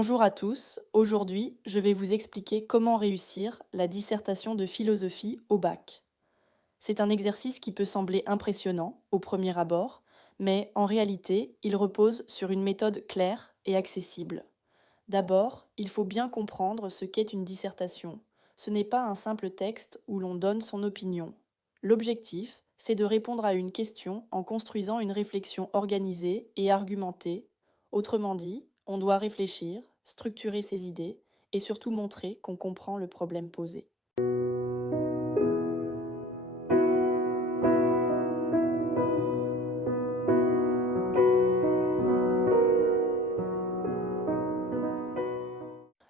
Bonjour à tous, aujourd'hui je vais vous expliquer comment réussir la dissertation de philosophie au bac. C'est un exercice qui peut sembler impressionnant au premier abord, mais en réalité il repose sur une méthode claire et accessible. D'abord, il faut bien comprendre ce qu'est une dissertation. Ce n'est pas un simple texte où l'on donne son opinion. L'objectif, c'est de répondre à une question en construisant une réflexion organisée et argumentée. Autrement dit, on doit réfléchir, structurer ses idées et surtout montrer qu'on comprend le problème posé.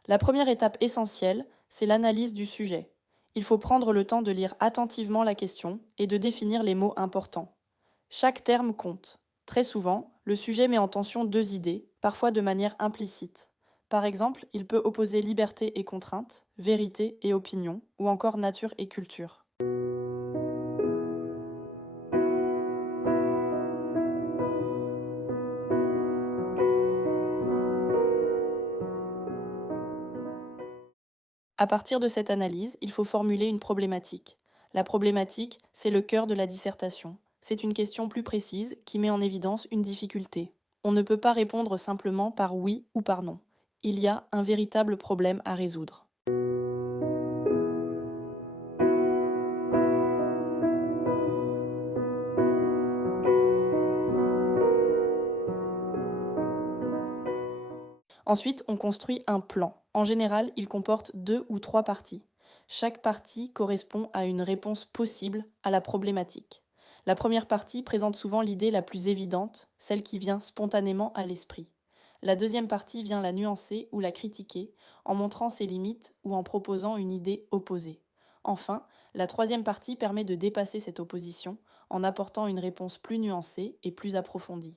La première étape essentielle, c'est l'analyse du sujet. Il faut prendre le temps de lire attentivement la question et de définir les mots importants. Chaque terme compte. Très souvent, le sujet met en tension deux idées, parfois de manière implicite. Par exemple, il peut opposer liberté et contrainte, vérité et opinion, ou encore nature et culture. À partir de cette analyse, il faut formuler une problématique. La problématique, c'est le cœur de la dissertation. C'est une question plus précise qui met en évidence une difficulté. On ne peut pas répondre simplement par oui ou par non. Il y a un véritable problème à résoudre. Ensuite, on construit un plan. En général, il comporte 2 ou 3 parties. Chaque partie correspond à une réponse possible à la problématique. La première partie présente souvent l'idée la plus évidente, celle qui vient spontanément à l'esprit. La deuxième partie vient la nuancer ou la critiquer, en montrant ses limites ou en proposant une idée opposée. Enfin, la troisième partie permet de dépasser cette opposition en apportant une réponse plus nuancée et plus approfondie.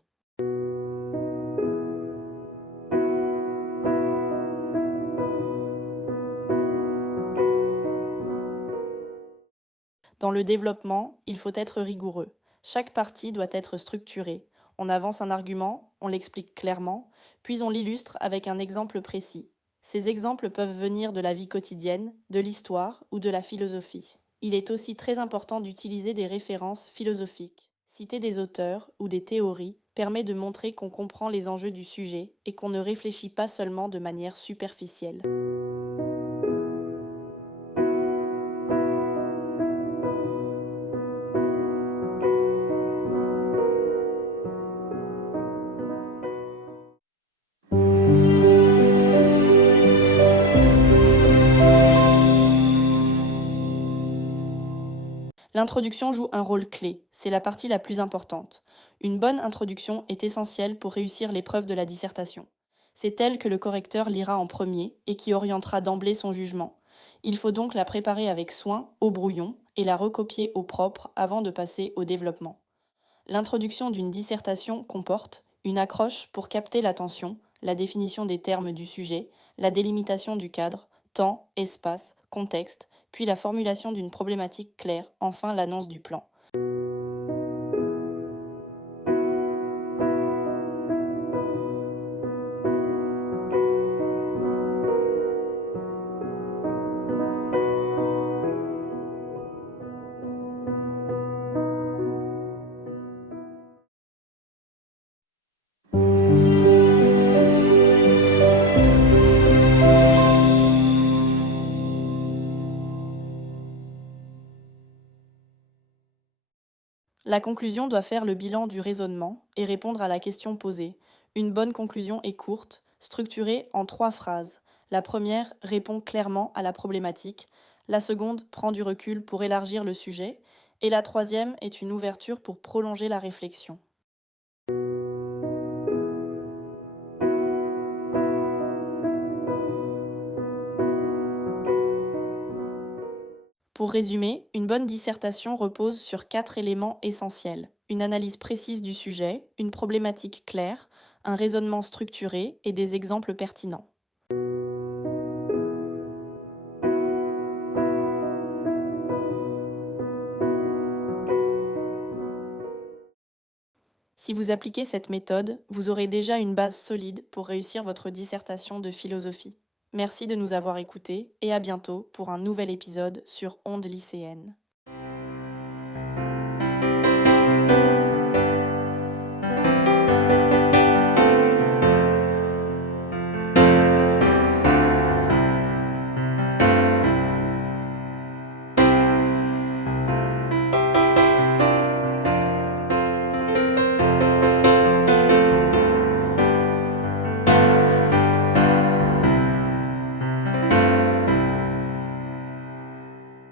Dans le développement, il faut être rigoureux. Chaque partie doit être structurée. On avance un argument, on l'explique clairement, puis on l'illustre avec un exemple précis. Ces exemples peuvent venir de la vie quotidienne, de l'histoire ou de la philosophie. Il est aussi très important d'utiliser des références philosophiques. Citer des auteurs ou des théories permet de montrer qu'on comprend les enjeux du sujet et qu'on ne réfléchit pas seulement de manière superficielle. L'introduction joue un rôle clé, c'est la partie la plus importante. Une bonne introduction est essentielle pour réussir l'épreuve de la dissertation. C'est elle que le correcteur lira en premier et qui orientera d'emblée son jugement. Il faut donc la préparer avec soin au brouillon et la recopier au propre avant de passer au développement. L'introduction d'une dissertation comporte une accroche pour capter l'attention, la définition des termes du sujet, la délimitation du cadre, temps, espace, contexte, puis la formulation d'une problématique claire, enfin l'annonce du plan. La conclusion doit faire le bilan du raisonnement et répondre à la question posée. Une bonne conclusion est courte, structurée en 3 phrases. La première répond clairement à la problématique, la seconde prend du recul pour élargir le sujet, et la troisième est une ouverture pour prolonger la réflexion. Pour résumer, une bonne dissertation repose sur 4 éléments essentiels. Une analyse précise du sujet, une problématique claire, un raisonnement structuré et des exemples pertinents. Si vous appliquez cette méthode, vous aurez déjà une base solide pour réussir votre dissertation de philosophie. Merci de nous avoir écoutés et à bientôt pour un nouvel épisode sur Ondes lycéennes.